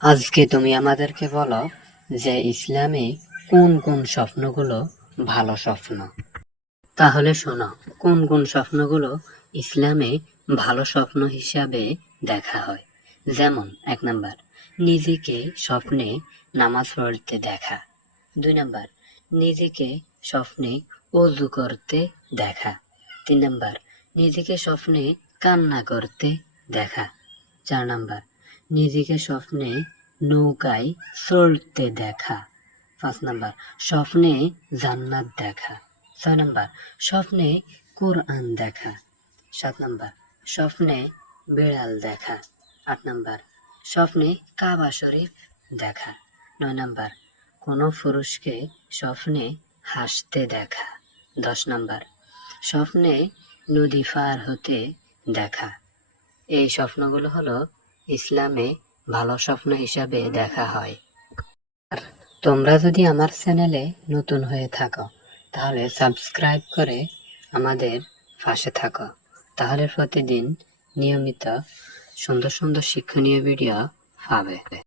আজকে তুমি আমাদেরকে বলো যে ইসলামে কোন কোন স্বপ্নগুলো ভালো স্বপ্ন? তাহলে শোনো, কোন কোন স্বপ্নগুলো ইসলামে ভালো স্বপ্ন হিসাবে দেখা হয়? যেমন, এক নাম্বার, নিজেকে স্বপ্নে নামাজ পড়তে দেখা। দুই নাম্বার, নিজেকে স্বপ্নে অজু করতে দেখা। তিন নাম্বার, নিজেকে স্বপ্নে কান্না করতে দেখা। চার নাম্বার নিজেকে স্বপ্নে নৌকায় চলতে দেখা। পাঁচ নাম্বার, স্বপ্নে জান্নাত দেখা। ছয় নাম্বার, স্বপ্নে কোরআন দেখা। সাত নাম্বার, স্বপ্নে বিড়াল দেখা। আট নাম্বার, স্বপ্নে কাবা শরীফ দেখা। নয় নাম্বার, কোনো পুরুষকে স্বপ্নে হাসতে দেখা। দশ নাম্বার, স্বপ্নে নদী পার হতে দেখা। এই স্বপ্নগুলো হলো ইসলামে ভালো স্বপ্ন হিসাবে দেখা হয়। আর তোমরা যদি আমার চ্যানেলে নতুন হয়ে থাকো, তাহলে সাবস্ক্রাইব করে আমাদের পাশে থাকো। তাহলে প্রতিদিন নিয়মিত সুন্দর সুন্দর শিক্ষণীয় ভিডিও পাবে।